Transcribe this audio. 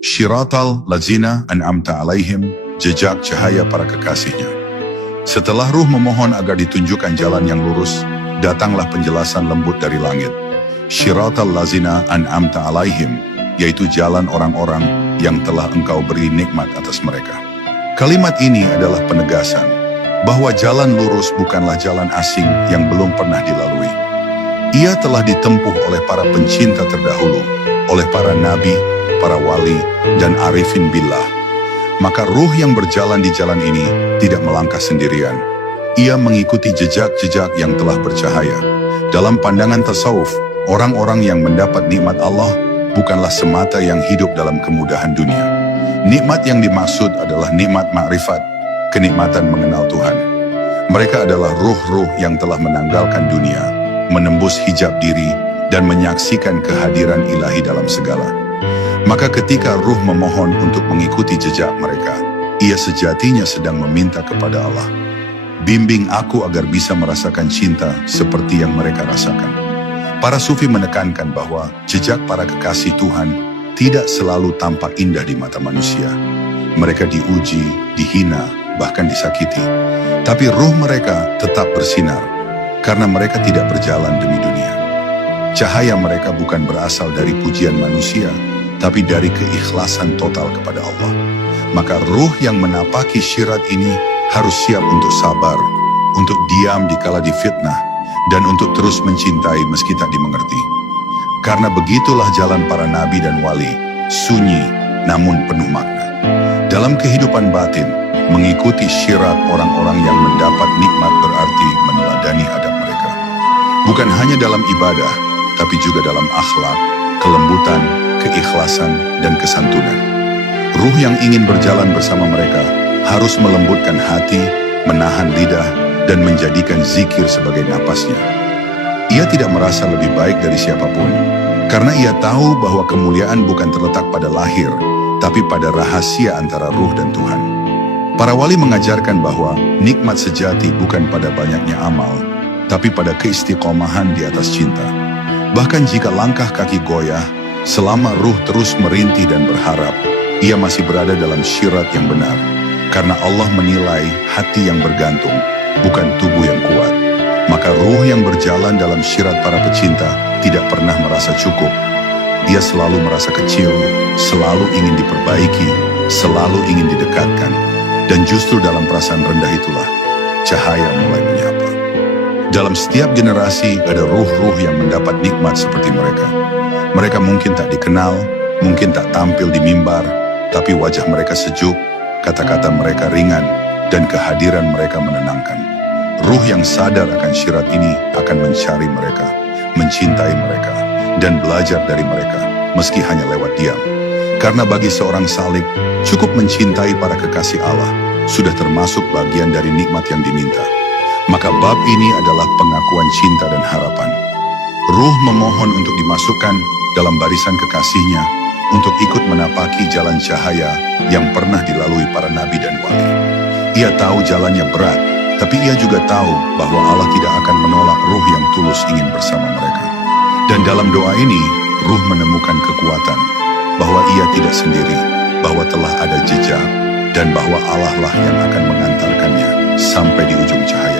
Syiratal lazina an'amta alaihim, jejak cahaya para kekasihnya. Setelah ruh memohon agar ditunjukkan jalan yang lurus, datanglah penjelasan lembut dari langit. Syiratal lazina an'amta alaihim, yaitu jalan orang-orang yang telah engkau beri nikmat atas mereka. Kalimat ini adalah penegasan bahwa jalan lurus bukanlah jalan asing yang belum pernah dilalui. Ia telah ditempuh oleh para pencinta terdahulu, oleh para nabi, para wali, dan arifin billah. Maka ruh yang berjalan di jalan ini tidak melangkah sendirian. Ia mengikuti jejak-jejak yang telah bercahaya. Dalam pandangan tasawuf, orang-orang yang mendapat nikmat Allah bukanlah semata yang hidup dalam kemudahan dunia. Nikmat yang dimaksud adalah nikmat ma'rifat, kenikmatan mengenal Tuhan. Mereka adalah ruh-ruh yang telah menanggalkan dunia, menembus hijab diri, dan menyaksikan kehadiran ilahi dalam segala. Maka ketika ruh memohon untuk mengikuti jejak mereka, ia sejatinya sedang meminta kepada Allah, bimbing aku agar bisa merasakan cinta seperti yang mereka rasakan. Para sufi menekankan bahwa jejak para kekasih Tuhan tidak selalu tampak indah di mata manusia. Mereka diuji, dihina, bahkan disakiti. Tapi ruh mereka tetap bersinar, karena mereka tidak berjalan demi dunia. Cahaya mereka bukan berasal dari pujian manusia, tapi dari keikhlasan total kepada Allah. Maka ruh yang menapaki syirat ini harus siap untuk sabar, untuk diam dikala difitnah, dan untuk terus mencintai meski tak dimengerti. Karena begitulah jalan para nabi dan wali, sunyi namun penuh makna. Dalam kehidupan batin, mengikuti syirat orang-orang yang mendapat nikmat berarti meneladani adab mereka. Bukan hanya dalam ibadah, tapi juga dalam akhlak, kelembutan, keikhlasan, dan kesantunan. Ruh yang ingin berjalan bersama mereka harus melembutkan hati, menahan lidah, dan menjadikan zikir sebagai napasnya. Ia tidak merasa lebih baik dari siapapun, karena ia tahu bahwa kemuliaan bukan terletak pada lahir, tapi pada rahasia antara ruh dan Tuhan. Para wali mengajarkan bahwa nikmat sejati bukan pada banyaknya amal, tapi pada keistiqomahan di atas cinta. Bahkan jika langkah kaki goyah, selama ruh terus merintih dan berharap, ia masih berada dalam syirat yang benar. Karena Allah menilai hati yang bergantung, bukan tubuh yang kuat. Maka ruh yang berjalan dalam syirat para pecinta tidak pernah merasa cukup. Ia selalu merasa kecil, selalu ingin diperbaiki, selalu ingin didekatkan. Dan justru dalam perasaan rendah itulah, cahaya mulai menyapa. Dalam setiap generasi ada ruh-ruh yang mendapat nikmat seperti mereka. Mereka mungkin tak dikenal, mungkin tak tampil di mimbar, tapi wajah mereka sejuk, kata-kata mereka ringan, dan kehadiran mereka menenangkan. Ruh yang sadar akan syirat ini akan mencari mereka, mencintai mereka, dan belajar dari mereka, meski hanya lewat diam. Karena bagi seorang salik, cukup mencintai para kekasih Allah, sudah termasuk bagian dari nikmat yang diminta. Maka bab ini adalah pengakuan cinta dan harapan. Ruh memohon untuk dimasukkan dalam barisan kekasihnya, untuk ikut menapaki jalan cahaya yang pernah dilalui para nabi dan wali. Ia tahu jalannya berat, tapi ia juga tahu bahwa Allah tidak akan menolak ruh yang tulus ingin bersama mereka. Dan dalam doa ini, ruh menemukan kekuatan, bahwa ia tidak sendiri, bahwa telah ada jejak, dan bahwa Allah lah yang akan mengantarkannya sampai di ujung cahaya.